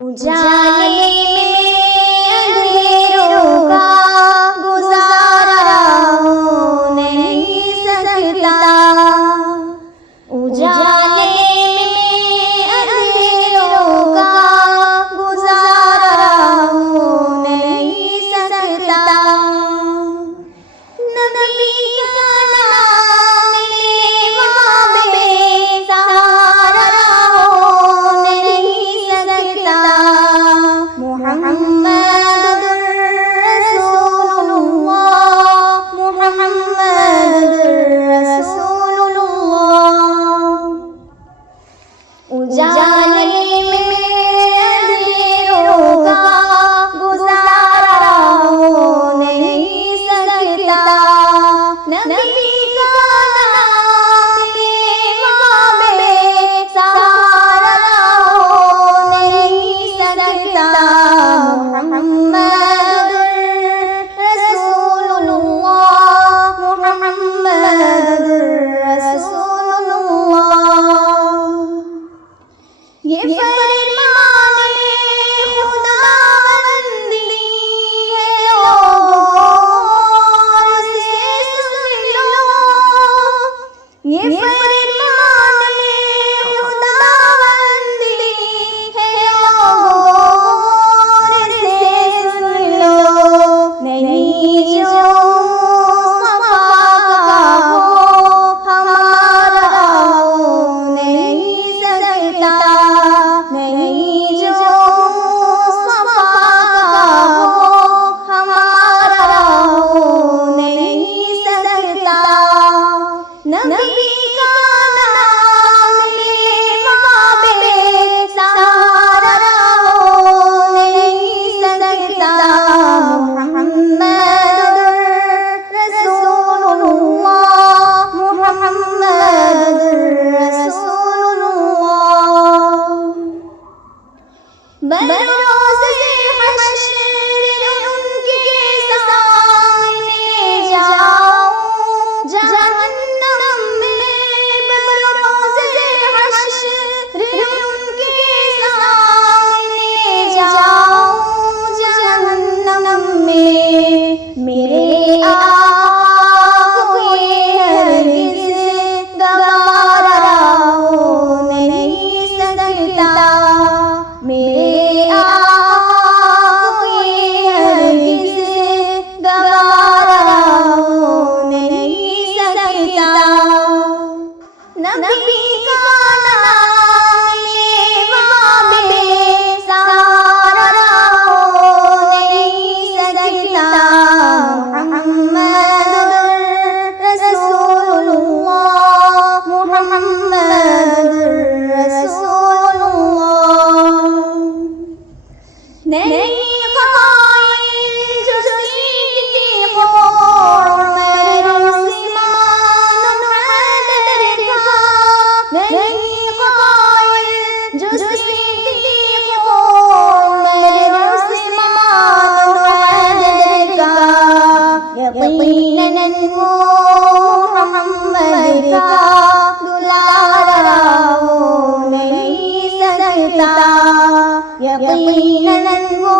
उजाले में अंधेरों का गुजारा हो नहीं सकता। उजाले में अंधेरों का गुजारा हो नहीं सकता। नबी का नाम लेवा बेसहारा हो नहीं सकता। मुहम्मदुर रसूलुल्लाह, मुहम्मदुर रसूलुल्लाह। उजाले में अंधेरों का गुजारा हो नहीं सकता। नबी का नाम लेवा बेसहारा हो नहीं सकता। मुहम्मदुर रसूलुल्लाह, मुहम्मदुर रसूलुल्लाह। ये फरमाने खुदाबंदी है लोगों, इसे सुन लो। ये फरमाने खुदाबंदी है लोगों, इसे सुन लो। नहीं जो मुस्तफा का वो हमारा हो नहीं सकता। नहीं जो मुस्तफा का वो हमारा हो नहीं सकता। नबी का नाम लेवा बेसहारा हो नहीं सकता। मुहम्मदुर रसूलुल्लाह, मुहम्मदुर रसूलुल्लाह। बरोज़े हश्र उनके सामने जाओ जहन्नम में। बरोज़े हश्र उनके सामने जाओ जहन्नम में। मेरे आका को ये हरगिज़ गवारा हो नहीं सकता। मेरे आका को ये हरगिज़ गवारा हो नहीं सकता। नबी का नाम लेवा बेसहारा हो नहीं सकता। मुहम्मदुर रसूलुल्लाह, मुहम्मदुर रसूलुल्लाह। नहीं क़ाइल जो सिद्दीक़ उमर उस्मान हैदर का। नहीं क़ाइल जो सिद्दीक़ उमर उस्मान हैदर का। यकीनन वो मुहम्मद का दुलारा हो नहीं सकता। यकीनन वो